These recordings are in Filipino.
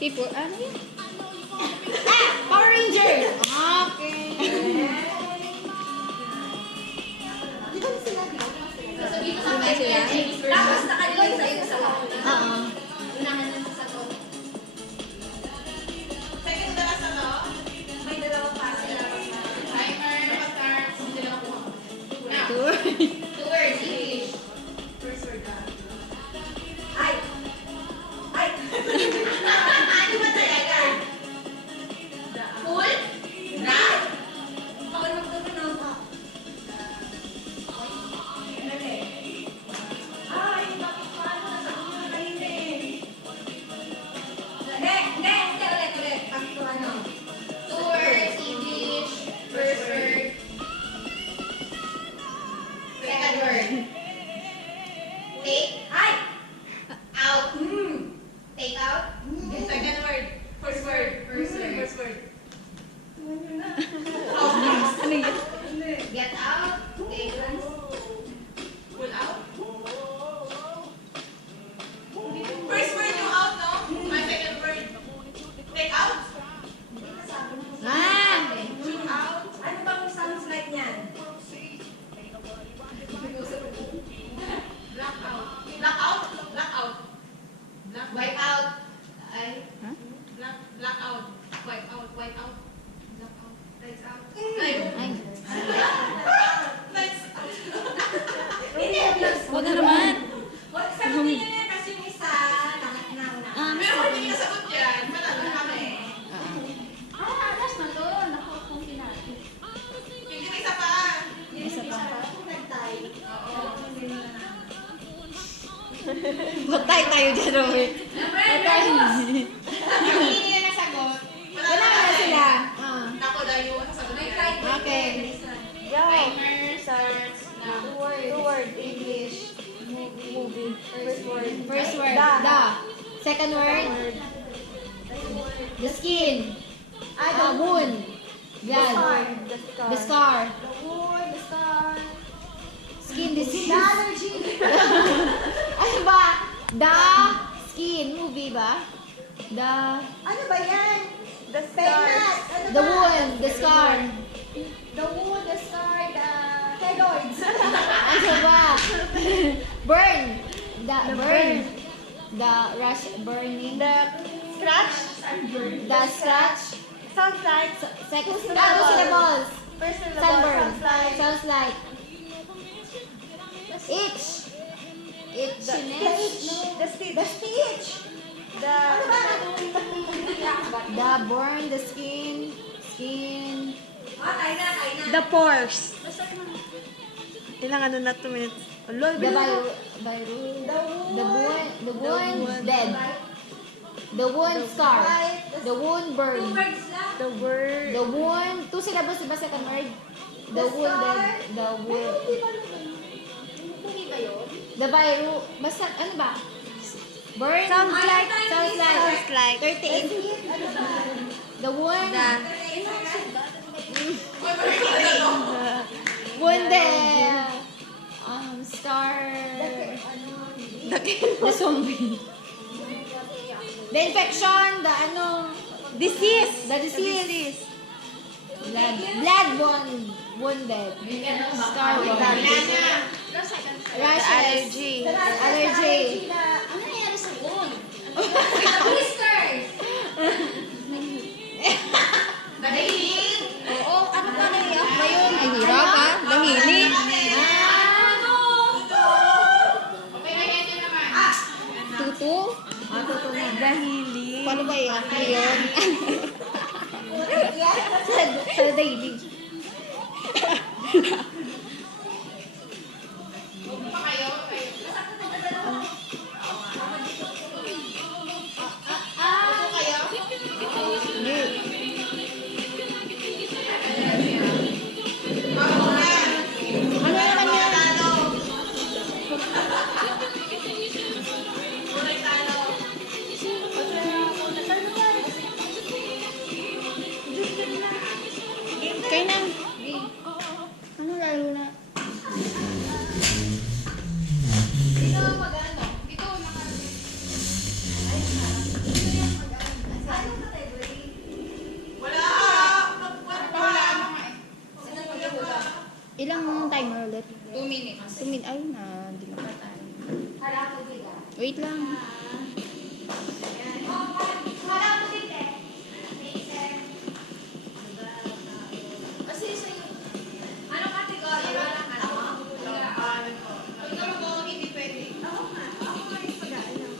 Tipo, ano yun? Power Rangers! Okay. Di ba sila? So, dito sa Sino sila? Tapos nakalagay sa'yo sa lahat. Oo. Unahan lang sa sagot. Second na last ano? May dalawang para sila. Timer, starts, hindi lang ako. Now, Tour. 2 words, English. first word na. Ay! Ay! Ano ba talaga? Pool? Na? Bawal magtutunog. Ay, bakit paano? Nasagot mo na kanina eh. Hindi, ulit. Bakit ko ano? 2 words, English. First word. Second word. Take. Ay! Out. Take out. Second word. First word. First word. First word. Ano yun? Get out. Entrance. Pull out. First word yung out, no? My second word. Take out. Ah! Shoot out. Ano bang sounds like niyan? Black out. Black out. Black out. Black Wipe out. Ay. Black out. White out. White out. Black out. Lights out. Ay. Ay. Lights out. Hindi. Huwag na naman. Sagutin niyo na kasi yung isa. Nauna. Pero kung hindi nasagot yan, manalo na kami. Last na to. Nakakong kinati. Hindi may isa pa. Isa pa. Nagtay. Oo. Patay tayo dyan, Robert. Patay. Hindi nila nasagot. Wala na sila. Ah. Ako dahil yung sasagot May yan. try. Okay. Timer starts now. Two word. English. Movie. First word. First word. The. Second word. The skin. Wound. Yan. The scar. The wood. The star. Skin disease. The allergy. Ano ba? The skin. Movie ba? The Ano ba yan? The Pegnat. Ano the ba? wound. The scar. The wood. The star. The keloids. Ano ba? Burn. The burn. The rush burning. The scratch The scratch. sounds like Two syllables. first syllable Sunburn. sounds like Sounds like itch. the Itchiness. the speech the The burn, the skin. Skin. Kain na. the pores. Ilang ano na 2 minutes. Lol, The wound dead. The wound scar. The wound burn. Two words lang. the word The wound, 2 syllables diba second word? The wound dead. The wound. Hindi ba yun? The virus. Basta, ano ba? Burn. Sounds like Sounds like 38. Ano ba? The wound. Uy, makikita na to. Wounded. Scar. The zombie. The infection. The ano. disease The disease. Blood wounded. Scar wounded. Rashes. allergy Allergy. Ano nangyari sa wound? Whiskers. Dahil. Oo, ano ba naiyak ba yun? Ay, hirap ha? Dahili. Ano? Okay na yan yun naman. Tutu? Tutu na. dahili Paano ba iyak na yun? Sa dahili. Huwag pa kayo. Kaya na. Ano Ilang timer ulit? 2 minutes. 2 minutes. Ay, na. Hindi lang. Harap ko dito. Wait lang. Harap ko dito. Kasi sa'yo. Anong kategory? Walang ano? Pag naman ko, hindi pwede. Ako nga. Ako nga yung pag-aalam.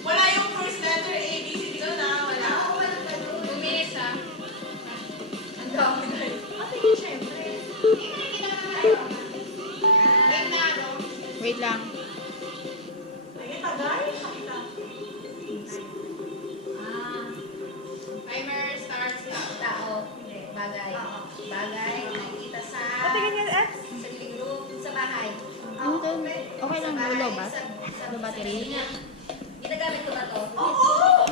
Wala yung first letter A, B, C, D. Wala. Ako walang pwede. 2 minutes ah. Ang dami na yun. Ate, syempre. Hindi nakikita naman tayo. Game na ano? Wait lang. Ay, tagay. Pakita. Timer starts na. Tao. Hindi. Bagay. Bagay. Nakikita sa... Patingin yan, X. Sa living room. Sa bahay. Ano to? Okay lang, Sa bahay, low bat? sa Low battery? Ginagamit ko ba to? Oo!